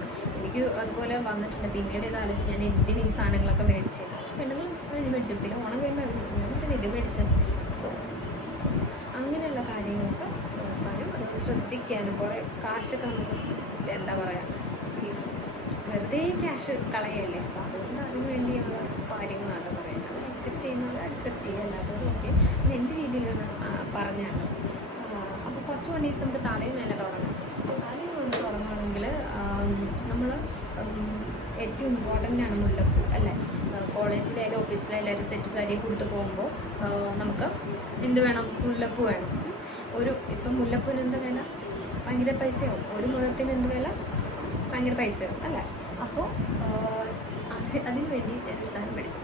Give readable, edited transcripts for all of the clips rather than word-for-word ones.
കാര്യങ്ങളാണ്. എനിക്ക് അതുപോലെ വന്നിട്ടുണ്ട്. പിന്നീട് ഇത് ആലോചിച്ച് ഞാൻ എന്തിന് ഈ സാധനങ്ങളൊക്കെ മേടിച്ചത്, പെണ്ണുങ്ങൾ ഇത് മേടിച്ചു. പിന്നെ ഓണം കഴിയുമ്പോൾ ഞാൻ പിന്നെ ഇത് മേടിച്ചത്. സോ അങ്ങനെയുള്ള കാര്യങ്ങളൊക്കെ നോക്കാനും അത് ശ്രദ്ധിക്കാനും കുറേ കാശൊക്കെ നമുക്ക് എന്താ പറയുക, ഈ വെറുതെ ക്യാഷ് കളയല്ലേ. അപ്പോൾ അതുകൊണ്ട് അതിന് വേണ്ടിയുള്ള കാര്യങ്ങളാണ് പറയുന്നത്. അത് അക്സെപ്റ്റ് ചെയ്യുന്നത് അക്സെപ്റ്റ് ചെയ്യുക, അല്ലാത്തത് ഓക്കെ. പിന്നെ എൻ്റെ രീതിയിലാണ് പറഞ്ഞാണ്. അപ്പോൾ ഫസ്റ്റ് 1 ഡേയ്സ് നമുക്ക് തലേന്ന് തന്നെ തുടങ്ങാം. തലേന്ന് കൊണ്ട് തുടങ്ങുകയാണെങ്കിൽ നമ്മൾ ഏറ്റവും ഇമ്പോർട്ടൻ്റ് ആണ് മുല്ലപ്പൂ അല്ലേ. കോളേജിലായാലും ഓഫീസിലായാലും സെറ്റ് സാരി കൊടുത്ത് പോകുമ്പോൾ നമുക്ക് എന്ത് വേണം, മുല്ലപ്പൂ വേണം. ഇപ്പം മുല്ലപ്പൂവിന് എന്ത് വില, ഭയങ്കര പൈസയാവും. ഒരു മുഴത്തിന് എന്ത് വില, ഭയങ്കര പൈസയാവും അല്ലേ. അപ്പോൾ അതിന് വേണ്ടി ഞാനൊരു സാധനം മേടിച്ചു.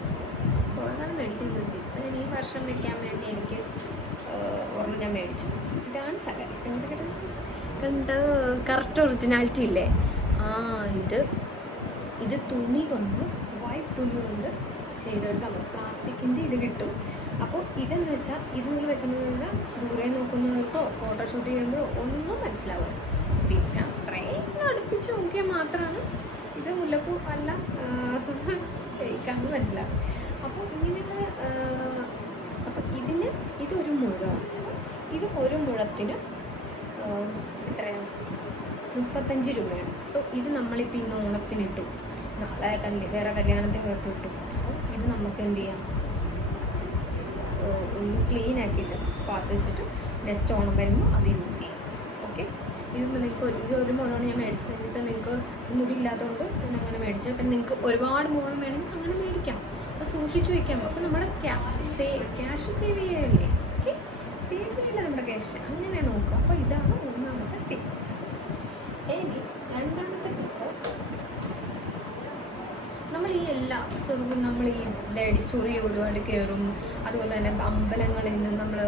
കുറേ കാലം മേടിക്കുന്നത് വെച്ച് ഇപ്പം ഈ വർഷം വെക്കാൻ വേണ്ടി എനിക്ക് ഓർമ്മ ഞാൻ മേടിച്ചു. ഇതാണ് സകലം കണ്ട് കറക്റ്റ് ഒറിജിനാലിറ്റി ഇല്ലേ. ഇത് തുണി കൊണ്ട്, വൈറ്റ് തുണി കൊണ്ട് ചെയ്തൊരു സംഭവം. പ്ലാസ്റ്റിക്കിൻ്റെ ഇത് കിട്ടും. അപ്പോൾ ഇതെന്ന് വെച്ചാൽ ഇതുപോലെ വെച്ചിട്ടുണ്ടെങ്കിൽ ദൂരെ നോക്കുന്നവർക്കോ ഫോട്ടോഷൂട്ട് ചെയ്യുമ്പോഴോ ഒന്നും മനസ്സിലാവില്ല. പിന്നെ അത്രയും അടുപ്പിച്ച് നോക്കിയാൽ മാത്രമാണ് ഇത് മുല്ലപ്പൂ അല്ല ഫേക്കാണെന്ന് മനസ്സിലാവും. അപ്പോൾ ഇങ്ങനെയുള്ള ഇതൊരു മുഴമാണ്. സോ ഇത് ഒരു മുഴത്തിന് എത്രയാണ്, 35 രൂപയാണ്. സോ ഇത് നമ്മളിപ്പോൾ ഇന്ന് ഓണത്തിനിട്ടു, നാളെ വേറെ കല്യാണത്തിന് ഇട്ടു. സോ ഇത് നമുക്ക് എന്ത് ചെയ്യാം, ഒന്ന് ക്ലീൻ ആക്കിയിട്ട് പാത്ത് വെച്ചിട്ട് നെക്സ്റ്റ് ഓണം വരുമ്പോൾ അത് യൂസ് ചെയ്യാം. ഓക്കെ. ഇതിപ്പോൾ നിങ്ങൾക്ക് ഒരു മുഴമാണ് ഞാൻ മേടിച്ചത്. ഇപ്പം നിങ്ങൾക്ക് മുടി ഇല്ലാത്തതുകൊണ്ട് ഞാൻ അങ്ങനെ മേടിച്ചു. അപ്പം നിങ്ങൾക്ക് ഒരുപാട് മുഴം വേണമെങ്കിൽ അങ്ങനെ മേടിക്കാം. അത് സൂക്ഷിച്ച് വയ്ക്കാം. അപ്പോൾ നമ്മുടെ ക്യാഷ് സേവ് ചെയ്യല്ലേ. ഓക്കെ, സേവ് ചെയ്യില്ല നമ്മുടെ ക്യാഷ്. അങ്ങനെ നോക്കുക. അപ്പോൾ ഇതാണ് ഒന്നാമത്തെ ടിപ്പ്. ഇനി രണ്ടാമത്തെ ടിപ്പ്, നമ്മൾ ഈ ലേഡീസ് സ്റ്റോറി ഒരുപാട് കയറും. അതുപോലെ തന്നെ അമ്പലങ്ങളിൽ നിന്ന് നമ്മൾ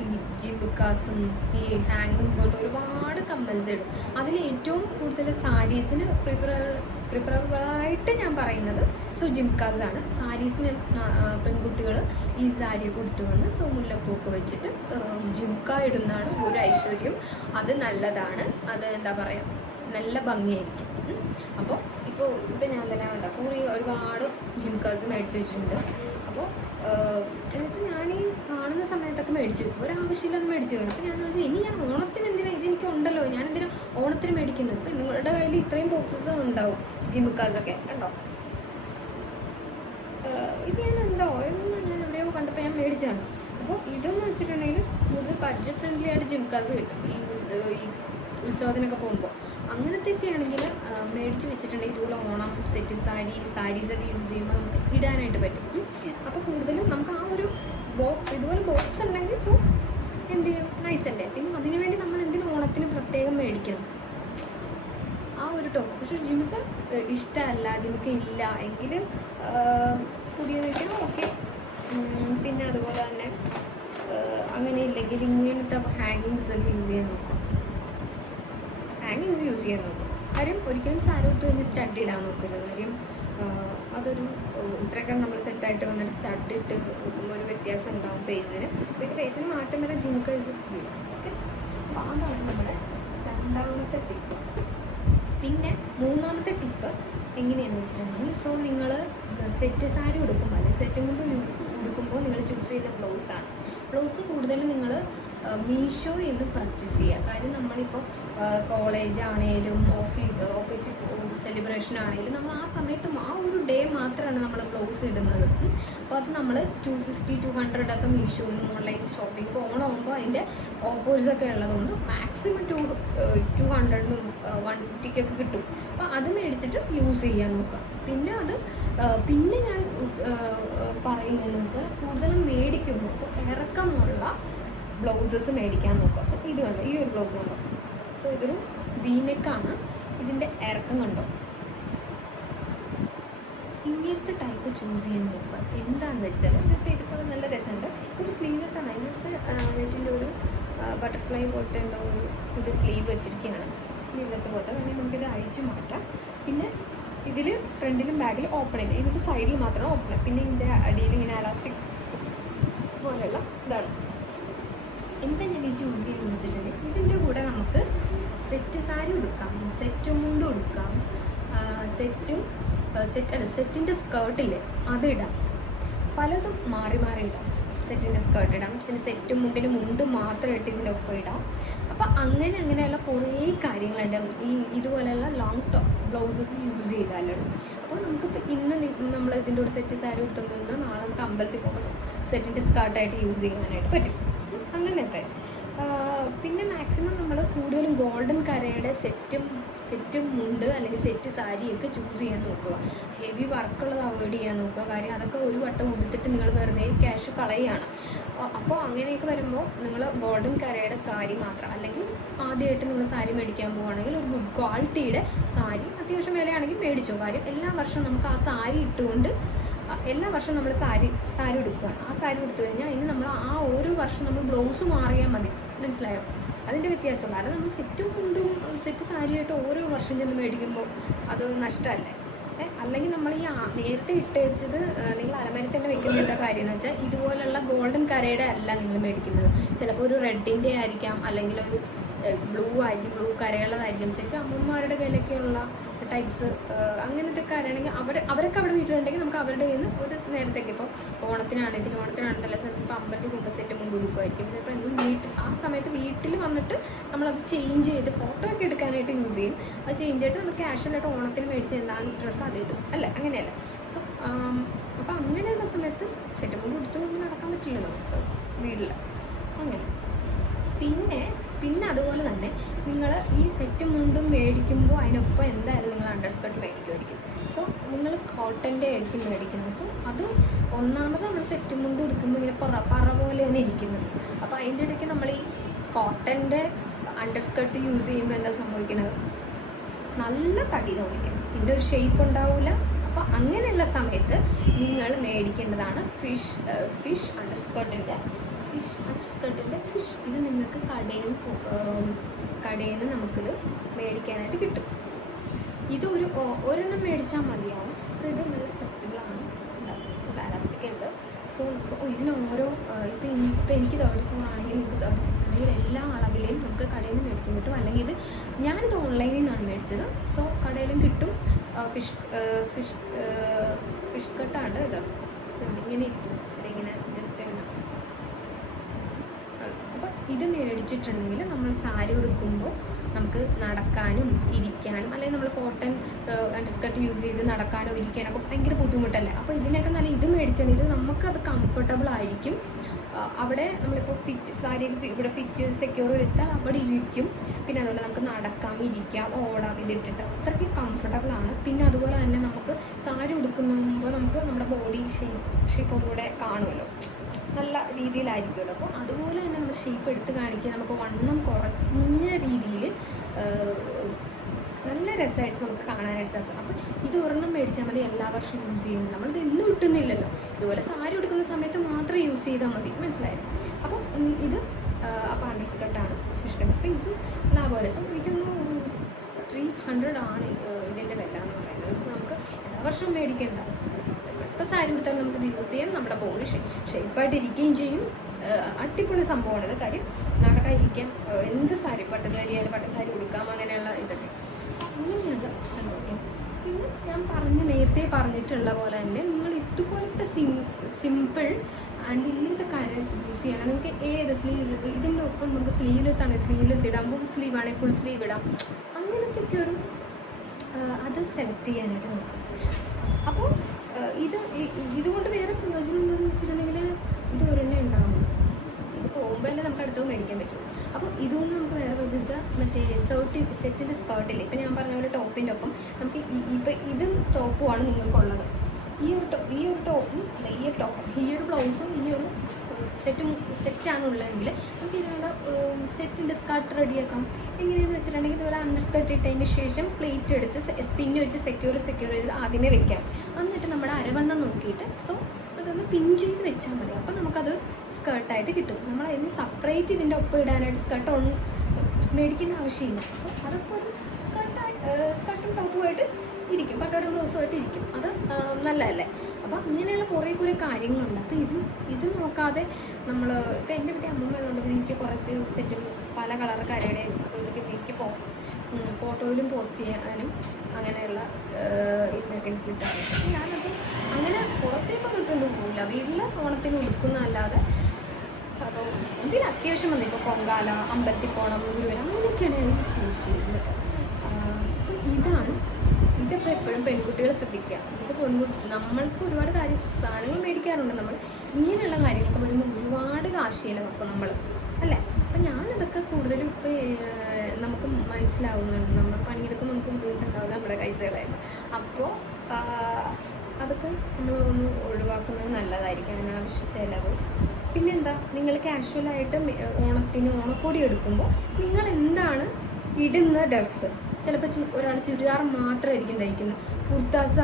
ഈ ജിംബുക്കാസും ഈ ഹാങ്ങിങ് പോലത്തെ ഒരുപാട് കമ്മൽസ് ഇടും. അതിൽ ഏറ്റവും കൂടുതൽ സാരീസിന് പ്രിഫറബിളായിട്ട് ഞാൻ പറയുന്നത് ജിംബുക്കാസാണ്. സാരീസിന് പെൺകുട്ടികൾ ഈ സാരി കൊടുത്തു വന്ന് മുല്ലപ്പൂക്ക് വെച്ചിട്ട് ജിംക ഇടുന്നതാണ് ഒരു ഐശ്വര്യം. അത് നല്ലതാണ്. അത് എന്താ പറയുക, നല്ല ഭംഗിയായിരിക്കും. അപ്പോൾ ഇപ്പോൾ ഞാൻ തന്നെ ഉണ്ടാക്കും ഒരുപാട് ജിംകാസ് മേടിച്ച് വെച്ചിട്ടുണ്ട്. അപ്പോൾ എന്നുവെച്ചാൽ ഞാൻ ഈ കാണുന്ന സമയത്തൊക്കെ മേടിച്ചു, ഒരാവശ്യമില്ലാതെ മേടിച്ചു വരും. അപ്പോൾ ഞാൻ ചോദിച്ചാൽ ഇനി ഞാൻ ഓണത്തിന് എന്തിനാണ്, ഇതെനിക്ക് ഉണ്ടല്ലോ, ഞാൻ എന്തിനാ ഓണത്തിന് മേടിക്കുന്നത്. അപ്പം നിങ്ങളുടെ കയ്യിൽ ഇത്രയും ബോക്സസ് ഉണ്ടാവും ജിംകാസൊക്കെ ഉണ്ടോ. ഇത് ഞാൻ ഞാൻ എവിടെയോ കണ്ടപ്പോൾ ഞാൻ മേടിച്ചതാണ്. അപ്പോൾ ഇതെന്ന് വെച്ചിട്ടുണ്ടെങ്കിൽ കൂടുതൽ ബഡ്ജറ്റ് ഫ്രണ്ട്ലി ആയിട്ട് ജിംകാസ് കിട്ടും. ഈ ഉത്സവത്തിനൊക്കെ പോകുമ്പോൾ അങ്ങനത്തെയൊക്കെ ആണെങ്കിൽ മേടിച്ച് വെച്ചിട്ടുണ്ടെങ്കിൽ ഇതുപോലെ ഓണം സെറ്റ് സാരീസൊക്കെ യൂസ് ചെയ്യുമ്പോൾ നമുക്ക് ഇടാനായിട്ട് പറ്റും. അപ്പോൾ കൂടുതലും നമുക്ക് ആ ഒരു ഇതുപോലെ ബോക്സ് ഉണ്ടെങ്കിൽ എന്ത് ചെയ്യും, നൈസ് അല്ലേ. പിന്നെ അതിനു വേണ്ടി നമ്മൾ എന്തിനും ഓണത്തിന് പ്രത്യേകം മേടിക്കണം ആ ഒരു ടോപ്പ്. പക്ഷെ ജിമുക്ക് ഇഷ്ടമല്ല, ജിമുക്ക് ഇല്ല എങ്കിൽ പുതിയ മേടിക്കണം. ഓക്കെ. പിന്നെ അതുപോലെ തന്നെ അങ്ങനെ ഇല്ലെങ്കിൽ ഇങ്ങനത്തെ ഹാങ്ങിങ്സ് യൂസ് ചെയ്യാൻ നോക്കും. ഹാങ്ങിങ്സ് യൂസ് ചെയ്യാൻ നോക്കും. കാര്യം ഒരിക്കലും സാരി കൊടുത്ത് കഴിഞ്ഞ് സ്റ്റഡ് ഇടാൻ നോക്കരുത്. കാര്യം അതൊരു ഇത്രയൊക്കെ നമ്മൾ സെറ്റായിട്ട് വന്നിട്ട് സ്റ്റഡ് ഇട്ട് നോക്കുമ്പോൾ ഒരു വ്യത്യാസം ഉണ്ടാവും ഫേസിന്. അപ്പോൾ ഇത് ഫേസിന് മാറ്റം വരെ ജിമുക്ക് യൂസ് ചെയ്യും. ഓക്കെ. അപ്പോൾ അതാണ് നമ്മുടെ രണ്ടാമത്തെ ടിപ്പ്. പിന്നെ മൂന്നാമത്തെ ടിപ്പ് എങ്ങനെയാണെന്ന് വെച്ചിട്ടുണ്ടെങ്കിൽ നിങ്ങൾ സെറ്റ് സാരി ഉടുക്കുമ്പോൾ അല്ലെങ്കിൽ സെറ്റ് കൊണ്ട് ഉടുക്കുമ്പോൾ നിങ്ങൾ ചൂസ് ചെയ്യുന്ന ബ്ലൗസാണ്. ബ്ലൗസ് കൂടുതലും നിങ്ങൾ മീഷോയിൽ നിന്ന് പർച്ചേസ് ചെയ്യുക. കാര്യം നമ്മളിപ്പോൾ കോളേജ് ആണെങ്കിലും ഓഫീസിൽ സെലിബ്രേഷൻ ആണെങ്കിലും നമ്മൾ ആ സമയത്തും ആ ഒരു ഡേ മാത്രമാണ് നമ്മൾ ബ്ലൗസ് ഇടുന്നത്. അപ്പോൾ അത് നമ്മൾ 250-200 ഒക്കെ മീഷോയിൽ നിന്നും ഓൺലൈൻ ഷോപ്പിംഗ് ഇപ്പോൾ ഓണമാകുമ്പോൾ അതിൻ്റെ ഓഫേഴ്സൊക്കെ ഉള്ളതുകൊണ്ട് മാക്സിമം 200-150 ഒക്കെ കിട്ടും. അപ്പോൾ അത് മേടിച്ചിട്ട് യൂസ് ചെയ്യാൻ നോക്കുക. പിന്നെ ഞാൻ പറയുന്നതെന്ന് വെച്ചാൽ കൂടുതലും മേടിക്കുമ്പോൾ ഇറക്കമുള്ള ബ്ലൗസസ് മേടിക്കാൻ നോക്കുക. സോ ഇത് കണ്ടോ, ഈ ഒരു ബ്ലൗസ് കണ്ടോ. സോ ഇതൊരു വീനെക്കാണ്. ഇതിൻ്റെ ഇറക്കം കണ്ടോ. ഇങ്ങനത്തെ ടൈപ്പ് ചൂസ് ചെയ്യാൻ നോക്കുക. എന്താണെന്ന് വെച്ചാൽ ഇതിപ്പോൾ നല്ല രസമുണ്ട്. ഒരു സ്ലീവ്ലെസ് ആണ്. അതിനകത്ത് വീട്ടിൻ്റെ ഒരു ബട്ടർഫ്ലൈ പോലത്തെ എന്തോ ഇത് സ്ലീവ് വെച്ചിരിക്കുകയാണ്. സ്ലീവ്ലെസ് പോലത്തെ വേണമെങ്കിൽ നമുക്കിത് അഴിച്ചു മാറ്റാം. പിന്നെ ഇതിൽ ഫ്രണ്ടിലും ബാക്കിലും ഓപ്പൺ ഇല്ല. ഇതിൻ്റെ സൈഡിൽ മാത്രം ഓപ്പൺ. പിന്നെ ഇതിൻ്റെ അടിയിൽ ഇങ്ങനെ എലാസ്റ്റിക് പോലെയുള്ള ഇതാണ്. എന്താ ഞാൻ ഈ ചൂസ് ചെയ്യുന്നത് വെച്ചിട്ടുണ്ടെങ്കിൽ ഇതിൻ്റെ കൂടെ നമുക്ക് സെറ്റ് സാരി ഉടുക്കാം, സെറ്റ് മുണ്ട് കൊടുക്കാം. സെറ്റിൻ്റെ സ്കേർട്ടില്ലേ അതിടാം. പലതും മാറി മാറി ഇടാം. സെറ്റിൻ്റെ സ്കേർട്ട് ഇടാം, പിന്നെ സെറ്റും മുണ്ടിന് മുണ്ട് മാത്രം ഇട്ട് ഇതിനൊപ്പം ഇടാം. അപ്പോൾ അങ്ങനെയുള്ള കുറേ കാര്യങ്ങളുണ്ട് ഇതുപോലെയുള്ള ലോങ് ടോപ്പ് ബ്ലൗസസ് യൂസ് ചെയ്താലാണ്. അപ്പോൾ നമുക്കിപ്പോൾ ഇന്ന് നമ്മൾ ഇതിൻ്റെ കൂടെ സെറ്റ് സാരി കൊടുത്തുകൊണ്ട് നാളെ നമുക്ക് അമ്പലത്തിൽ പോകുമ്പോൾ സെറ്റിൻ്റെ സ്കേർട്ടായിട്ട് യൂസ് ചെയ്യാനായിട്ട് പറ്റും. അങ്ങനത്തെ പിന്നെ മാക്സിമം നമ്മൾ കൂടുതലും ഗോൾഡൻ കരയുടെ സെറ്റും മുണ്ട് അല്ലെങ്കിൽ സെറ്റ് സാരിയൊക്കെ ചൂസ് ചെയ്യാൻ നോക്കുക. ഹെവി വർക്കുള്ളത് അവോയ്ഡ് ചെയ്യാൻ നോക്കുക. കാര്യം അതൊക്കെ ഒരു വട്ടം കൊടുത്തിട്ട് നിങ്ങൾ വെറുതെ ക്യാഷ് കളയുകയാണ്. അപ്പോൾ അങ്ങനെയൊക്കെ വരുമ്പോൾ നിങ്ങൾ ഗോൾഡൻ കരയുടെ സാരി മാത്രം, അല്ലെങ്കിൽ ആദ്യമായിട്ട് നിങ്ങൾ സാരി മേടിക്കാൻ പോവുകയാണെങ്കിൽ ഒരു ഗുഡ് ക്വാളിറ്റിയുടെ സാരി അത്യാവശ്യം വിലയാണെങ്കിൽ മേടിച്ചോ. കാര്യം എല്ലാ വർഷവും നമുക്ക് ആ സാരി ഇട്ടുകൊണ്ട് എല്ലാ വർഷവും നമ്മൾ സാരി എടുക്കുകയാണ്. ആ സാരി എടുത്തു കഴിഞ്ഞാൽ ഇനി നമ്മൾ ആ ഓരോ വർഷം നമ്മൾ ബ്ലൗസ് മാറിയാൽ മതി. മനസ്സിലായോ? അതിൻ്റെ വ്യത്യാസം. കാരണം നമ്മൾ സെറ്റും മുണ്ടും സെറ്റ് സാരിയായിട്ട് ഓരോ വർഷം ചെന്ന് മേടിക്കുമ്പോൾ അത് നഷ്ടമല്ലേ. അല്ലെങ്കിൽ നമ്മൾ ഈ നേരത്തെ ഇട്ട് വെച്ചത് നിങ്ങൾ അലമാരി തന്നെ വെക്കുന്ന എന്താ കാര്യം എന്ന് വെച്ചാൽ ഇതുപോലുള്ള ഗോൾഡൻ കരയുടെ അല്ല നിങ്ങൾ മേടിക്കുന്നത്. ചിലപ്പോൾ ഒരു റെഡിൻ്റെ ആയിരിക്കാം, അല്ലെങ്കിൽ ഒരു ബ്ലൂ ആയിരിക്കും, ബ്ലൂ കരയുള്ളതായിരിക്കും. ശരിക്കും അമ്മമാരുടെ കയ്യിലൊക്കെയുള്ള ടൈപ്സ് അങ്ങനത്തെ കാര്യമാണെങ്കിൽ അവരൊക്കെ അവിടെ വീട്ടിലുണ്ടെങ്കിൽ നമുക്ക് അവരുടെ കയ്യിൽ നിന്ന് ഒരു നേരത്തേക്ക് ഇപ്പോൾ ഓണത്തിനാണെന്നല്ല ചിലപ്പോൾ അമ്പലത്തിൽ പോകുമ്പോൾ സെറ്റ് മുമ്പ് കൊടുക്കുമായിരിക്കും. ചിലപ്പോൾ എന്നും ആ സമയത്ത് വീട്ടിൽ വന്നിട്ട് നമ്മളത് ചേഞ്ച് ചെയ്ത് ഫോട്ടോ ഒക്കെ എടുക്കാനായിട്ട് യൂസ് ചെയ്യും. അത് ചേഞ്ച് ചെയ്തിട്ട് നമ്മൾ ക്യാഷ്വലായിട്ട് ഓണത്തിന് മേടിച്ച് എന്താണ് ഡ്രസ്സ് അത് ഇടും അല്ലേ, അങ്ങനെയല്ല. സോ അപ്പോൾ അങ്ങനെയുള്ള സമയത്ത് സെറ്റ് മുമ്പ് കൊടുത്തുകൊണ്ട് നടക്കാൻ പറ്റില്ലല്ലോ. സോ വീട്ടിൽ അങ്ങനെ. പിന്നെ അതുപോലെ തന്നെ നിങ്ങൾ ഈ സെറ്റ് മുണ്ടും മേടിക്കുമ്പോൾ അതിനൊപ്പം എന്തായാലും നിങ്ങൾ അണ്ടർസ്കർട്ട് മേടിക്കുമായിരിക്കും. സോ നിങ്ങൾ കോട്ടൻ്റെ ആയിരിക്കും മേടിക്കുന്നത്. സോ അത് ഒന്നാമത് നമ്മൾ സെറ്റ് മുണ്ട് എടുക്കുമ്പോൾ ഇങ്ങനെ പറ പോലെയാണ് ഇരിക്കുന്നത്. അപ്പോൾ അതിൻ്റെ ഇടയ്ക്ക് നമ്മൾ ഈ കോട്ടൻ്റെ അണ്ടർസ്കർട്ട് യൂസ് ചെയ്യുമ്പോൾ എന്താ സംഭവിക്കുന്നത്, നല്ല തടി തോന്നിക്കും, പിന്നെ ഒരു ഷേപ്പ് ഉണ്ടാവില്ല. അപ്പോൾ അങ്ങനെയുള്ള സമയത്ത് നിങ്ങൾ മേടിക്കേണ്ടതാണ് ഫിഷ് അണ്ടർസ്കർട്ടിൻ്റെ ഇത് നിങ്ങൾക്ക് കടയിൽ നിന്ന് നമുക്കിത് മേടിക്കാനായിട്ട് കിട്ടും. ഇത് ഒരെണ്ണം മേടിച്ചാൽ മതിയാവും. സോ ഇത് നല്ല ഫ്ലെക്സിബിളാണ്, ഇലാസ്റ്റിക് ഉണ്ട്. സോ ഇതിനോരോ ഇപ്പം എനിക്ക് 34 ആണെങ്കിൽ നിങ്ങൾക്ക് 36 ആണെങ്കിൽ എല്ലാ അളവിലെയും നമുക്ക് കടയിൽ നിന്ന് മേടിക്കാൻ കിട്ടും. അല്ലെങ്കിൽ ഇത് ഞാനിത് ഓൺലൈനിൽ നിന്നാണ് മേടിച്ചത്. സോ കടയിലും കിട്ടും. ഫിഷ് സ്കർട്ടാണ് ഇത്. ഇങ്ങനെ ഇരിക്കും, ഇങ്ങനെ ജസ്റ്റ് ഇങ്ങനെ. ഇത് മേടിച്ചിട്ടുണ്ടെങ്കിൽ നമ്മൾ സാരി ഉടുക്കുമ്പോൾ നമുക്ക് നടക്കാനും ഇരിക്കാനും, അല്ലെങ്കിൽ നമ്മൾ കോട്ടൺ അണ്ടർസ്കർട്ട് യൂസ് ചെയ്ത് നടക്കാനോ ഇരിക്കാനൊക്കെ ഭയങ്കര ബുദ്ധിമുട്ടല്ലേ. അപ്പോൾ ഇതിനൊക്കെ നല്ല ഇത് മേടിച്ചാൽ നമുക്കത് കംഫർട്ടബിൾ ആയിരിക്കും. അവിടെ നമ്മളിപ്പോൾ സാരി ഇവിടെ ഫിറ്റ് സെക്യൂർ വരുത്താൽ അവിടെ ഇരിക്കും. പിന്നെ അതുപോലെ നമുക്ക് നടക്കാം, ഇരിക്കാം, ഓടാം ഇതിട്ടിട്ട് അത്രയ്ക്ക് കംഫർട്ടബിളാണ്. പിന്നെ അതുപോലെ തന്നെ നമുക്ക് സാരി ഉടുക്കുമ്പോൾ നമുക്ക് നമ്മുടെ ബോഡി ഷേപ്പ് കൂടെ കാണുമല്ലോ, നല്ല രീതിയിലായിരിക്കുമല്ലോ. അപ്പോൾ അതുപോലെ തന്നെ നമ്മൾ ഷേപ്പ് എടുത്ത് കാണിക്കുക, നമുക്ക് വണ്ണം കുറഞ്ഞ രീതിയിൽ നല്ല രസമായിട്ട് നമുക്ക് കാണാനായിട്ട് സാധിക്കും. അപ്പം ഇത് ഒരെണ്ണം മേടിച്ചാൽ മതി, എല്ലാ വർഷവും യൂസ് ചെയ്യുന്നത്. നമ്മളിത് എന്നും കിട്ടുന്നില്ലല്ലോ. ഇതുപോലെ സാരി എടുക്കുന്ന സമയത്ത് മാത്രം യൂസ് ചെയ്താൽ മതി, മനസ്സിലായത്? അപ്പം ഇത് അപ്പോൾ അണ്ടർസ്കർട്ടാണ് ഫിഷ്. അപ്പം ഇത് ലാഭമല്ല. സോ എനിക്കൊന്ന് 300 ആണ് ഇതിൻ്റെ വില എന്ന് പറയുന്നത്. നമുക്ക് എല്ലാ വർഷവും മേടിക്കേണ്ട. ഇപ്പോൾ സാരി എടുത്താൽ നമുക്കിത് യൂസ് ചെയ്യാം, നമ്മുടെ ബോഡി ഷേപ്പായിട്ട് ഇരിക്കുകയും ചെയ്യും. അടിപൊളി സംഭവമാണിത്. കാര്യം നടക്കാതിരിക്കാം, എന്ത് സാരി പട്ടുസാരി ഉടുക്കാം, അങ്ങനെയുള്ള ഇതൊക്കെ അങ്ങനെയാണ് നോക്കാം. പിന്നെ ഞാൻ നേരത്തെ പറഞ്ഞിട്ടുള്ള പോലെ തന്നെ നിങ്ങൾ ഇതുപോലത്തെ സിമ്പിൾ ആൻഡ് ഇങ്ങനത്തെ കാര്യം യൂസ് ചെയ്യണം. നിങ്ങൾക്ക് ഏത് ഇതിൻ്റെ ഒപ്പം നമുക്ക് സ്ലീവ്ലെസ് ആണെങ്കിൽ സ്ലീവ്ലെസ് ഇടാം, ഫുൾ സ്ലീവ് ആണെങ്കിൽ ഫുൾ സ്ലീവ് ഇടാം. അങ്ങനത്തെ ഒരു അത് സെലക്ട് ചെയ്യാനായിട്ട് നോക്കാം. അപ്പോൾ ഇതുകൊണ്ട് വേറെ പ്രയോജനം എന്താണെന്ന് വെച്ചിട്ടുണ്ടെങ്കിൽ ഇത് ഒരെണ്ണേ ഉണ്ടാവും. ഇത് പോകുമ്പോൾ തന്നെ നമുക്ക് അടുത്തത് മേടിക്കാൻ പറ്റും. അപ്പോൾ ഇതുകൊണ്ട് നമുക്ക് വേറെ വിധ മറ്റേ സെറ്റിൻ്റെ സ്കേർട്ടില്ലേ, ഇപ്പം ഞാൻ പറഞ്ഞ പോലെ ടോപ്പിൻ്റെ ഒപ്പം നമുക്ക് ഇപ്പം ഇതും ടോപ്പുമാണ് നിങ്ങൾക്കുള്ളത്. ഈ ഒരു ടോപ്പും ഈ ഒരു ബ്ലൗസും ഈ ഒരു സെറ്റാണുള്ളതെങ്കിൽ നമുക്ക് ഇതിനുള്ള സെറ്റിൻ്റെ സ്കർട്ട് റെഡിയാക്കാം. എങ്ങനെയാണെന്ന് വെച്ചിട്ടുണ്ടെങ്കിൽ ഇതുപോലെ അണ്ടർസ്കർട്ട് ഇട്ടതിന് ശേഷം പ്ലേറ്റ് എടുത്ത് സ്പിന്ന് വെച്ച് സെക്യൂർ ചെയ്ത് ആദ്യമേ വെക്കാം. എന്നിട്ട് നമ്മുടെ അരവണ്ണം നോക്കിയിട്ട് അതൊന്ന് പിൻ ചെയ്ത് വെച്ചാൽ മതി. അപ്പോൾ നമുക്കത് സ്കർട്ടായിട്ട് കിട്ടും. നമ്മൾ അതിന് സെപ്പറേറ്റ് ഇതിൻ്റെ ഒപ്പം ഇടാനായിട്ട് സ്കർട്ട് മേടിക്കേണ്ട ആവശ്യമില്ല. സോ അതൊക്കെ ഒരു സ്കർട്ടും ടോപ്പുമായിട്ട് ഇരിക്കും, പട്ടോടെ ബ്ലൗസുമായിട്ട് ഇരിക്കും. അത് നല്ലതല്ലേ? അപ്പോൾ അങ്ങനെയുള്ള കുറേ കാര്യങ്ങളുണ്ട്. അപ്പോൾ ഇത് നോക്കാതെ നമ്മൾ ഇപ്പോൾ എൻ്റെ വീട്ടിൽ അമ്മമ്മയുണ്ട്, എനിക്ക് കുറച്ച് സെറ്റ് പല കളർ കരയുടെയും ഇതൊക്കെ എനിക്ക് ഫോട്ടോയിലും പോസ്റ്റ് ചെയ്യാനും അങ്ങനെയുള്ള ഇതൊക്കെ എനിക്ക് കിട്ടാറുണ്ട്. ഞാനത് അങ്ങനെ പുറത്തേക്കൊന്നും ഇട്ടുകൊണ്ട് പോകില്ല, വീട്ടിൽ ഓണത്തിന് ഉടുക്കുന്നതല്ലാതെ. അപ്പോൾ എന്തെങ്കിലും അത്യാവശ്യം വന്നു, ഇപ്പോൾ പൊങ്കാല, അമ്പലത്തിൽ പോകണം, ഗുരുവര, അങ്ങനെയൊക്കെയാണ് ഞാൻ ചൂസ് ചെയ്യുന്നത്. ഇതൊക്കെ എപ്പോഴും പെൺകുട്ടികൾ ശ്രദ്ധിക്കുക. ഇതൊക്കെ നമ്മൾക്ക് ഒരുപാട് സാധനങ്ങൾ മേടിക്കാറുണ്ട് നമ്മൾ. ഇങ്ങനെയുള്ള കാര്യങ്ങളൊക്കെ വരുമ്പോൾ ഒരുപാട് കാശിയില വെക്കും നമ്മൾ, അല്ലേ? അപ്പം ഞാനതൊക്കെ കൂടുതലും ഇപ്പോൾ നമുക്ക് മനസ്സിലാവുന്നുണ്ട്, നമ്മൾ പണിയെടുക്കും, നമുക്ക് ബുദ്ധിമുട്ടുണ്ടാവില്ല നമ്മുടെ പൈസകളായിട്ട്. അപ്പോൾ അതൊക്കെ നമ്മൾ ഒന്ന് ഒഴിവാക്കുന്നത് നല്ലതായിരിക്കും, അനാവശ്യ ചിലവ്. പിന്നെന്താ, നിങ്ങൾ കാഷ്വലായിട്ട് ഓണത്തിന് ഓണക്കോടി എടുക്കുമ്പോൾ നിങ്ങൾ എന്താണ് ഇടുന്ന ഡ്രസ്സ്? ചിലപ്പോൾ ഒരാൾ ചുരിദാർ മാത്രമായിരിക്കും ധരിക്കുന്നത്, കുർത്താസ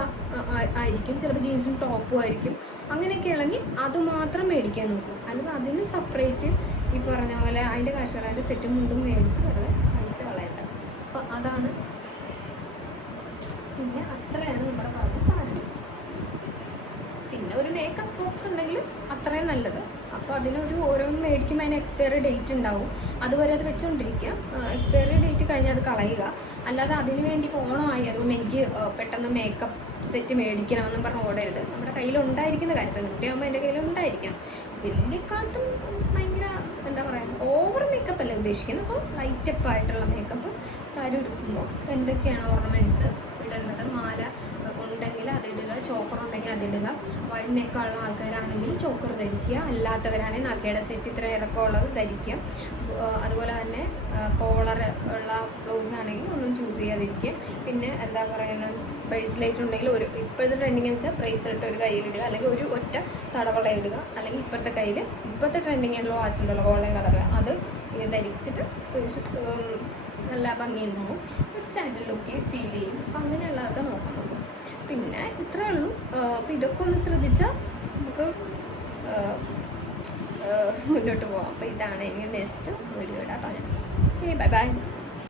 ആയിരിക്കും, ചിലപ്പോൾ ജീൻസും ടോപ്പും ആയിരിക്കും. അങ്ങനെയൊക്കെ ആണെങ്കിൽ അതുമാത്രം മേടിക്കാൻ നോക്കും. അല്ലെങ്കിൽ അതിന് സെപ്പറേറ്റ് ഈ പറഞ്ഞ പോലെ അതിൻ്റെ കാശുകളായിട്ട് സെറ്റും മുണ്ടും മേടിച്ച് വെറുതെ പൈസ കളയണ്ട. അപ്പോൾ അതാണ്. പിന്നെ അത്രയാണ് നമ്മുടെ പറഞ്ഞ സാധനം. പിന്നെ ഒരു മേക്കപ്പ് ബോക്സ് ഉണ്ടെങ്കിൽ അത്രയും നല്ലത്. അപ്പോൾ അതിനൊരു ഓരോന്ന് മേടിക്കുമ്പോൾ അതിന് എക്സ്പയറി ഡേറ്റ് ഉണ്ടാവും, അതുവരെ അത് വെച്ചുകൊണ്ടിരിക്കുക. എക്സ്പയറി ഡേറ്റ് കഴിഞ്ഞാൽ അത് കളയുക. അല്ലാതെ അതിന് വേണ്ടി ഇപ്പോൾ ഓണമായി അതുകൊണ്ട് എനിക്ക് പെട്ടെന്ന് മേക്കപ്പ് സെറ്റ് മേടിക്കണമെന്നും പറഞ്ഞ് ഓടരുത്. നമ്മുടെ കയ്യിലുണ്ടായിരിക്കുന്ന കാര്യം, പെൺകുട്ടിയാകുമ്പോൾ എൻ്റെ കയ്യിലുണ്ടായിരിക്കാം. വലിയക്കാട്ടും ഭയങ്കര എന്താ പറയുക, ഓവർ മേക്കപ്പ് അല്ല ഉദ്ദേശിക്കുന്നത്. സോ ലൈറ്റപ്പ് ആയിട്ടുള്ള മേക്കപ്പ് സാരി എടുക്കുമ്പോൾ എന്തൊക്കെയാണ് ഓർണമെൻറ്റ്സ് ഇടേണ്ടത്, മാല ഉണ്ടെങ്കിൽ അതിടുക, ചോക്കർ ഉണ്ടെങ്കിൽ അതിടുക. വൈഡ് നെക്കുള്ള ആൾക്കാരാണെങ്കിൽ ചോക്കർ ധരിക്കുക, അല്ലാത്തവരാണെങ്കിൽ നക്കയുടെ സെറ്റ് ഇത്ര ഇറക്കമുള്ളത് ധരിക്കുക. അതുപോലെ തന്നെ കോളർ ഉള്ള ബ്ലൗസ് ആണെങ്കിൽ ഒന്നും ചൂസ് ചെയ്യാതിരിക്കുക. പിന്നെ എന്താ പറയുന്നത്, ബ്രേസ്ലെറ്റ് ഉണ്ടെങ്കിൽ ഇപ്പോഴത്തെ ട്രെൻഡിങ് എന്ന് വെച്ചാൽ ബ്രേസ്ലെറ്റ് ഒരു കയ്യിലിടുക, അല്ലെങ്കിൽ ഒരു ഒറ്റ തടവള ഇടുക. അല്ലെങ്കിൽ ഇപ്പോഴത്തെ കയ്യിൽ ഇപ്പോഴത്തെ ട്രെൻഡിങ് ആയിട്ടുള്ള വാച്ച് ഉണ്ടല്ലോ ഗോൾഡൻ കളർ, അത് ധരിച്ചിട്ട് നല്ല ഭംഗിയുണ്ടാവും, ഒരു സ്റ്റാൻഡേർഡ് ലുക്ക് ഫീൽ ചെയ്യും. അപ്പം അങ്ങനെയുള്ളതൊക്കെ നോക്കണം. പിന്നെ ഇത്രയേ ഉള്ളൂ. അപ്പോൾ ഇതൊക്കെ ഒന്ന് ശ്രദ്ധിച്ചാൽ നമുക്ക് മുന്നോട്ട് പോകാം. അപ്പോൾ ഇതാണ് ഇനി നെക്സ്റ്റ് വീഡിയോ ഇടാട്ടോ ഞാൻ. Okay, bye bye.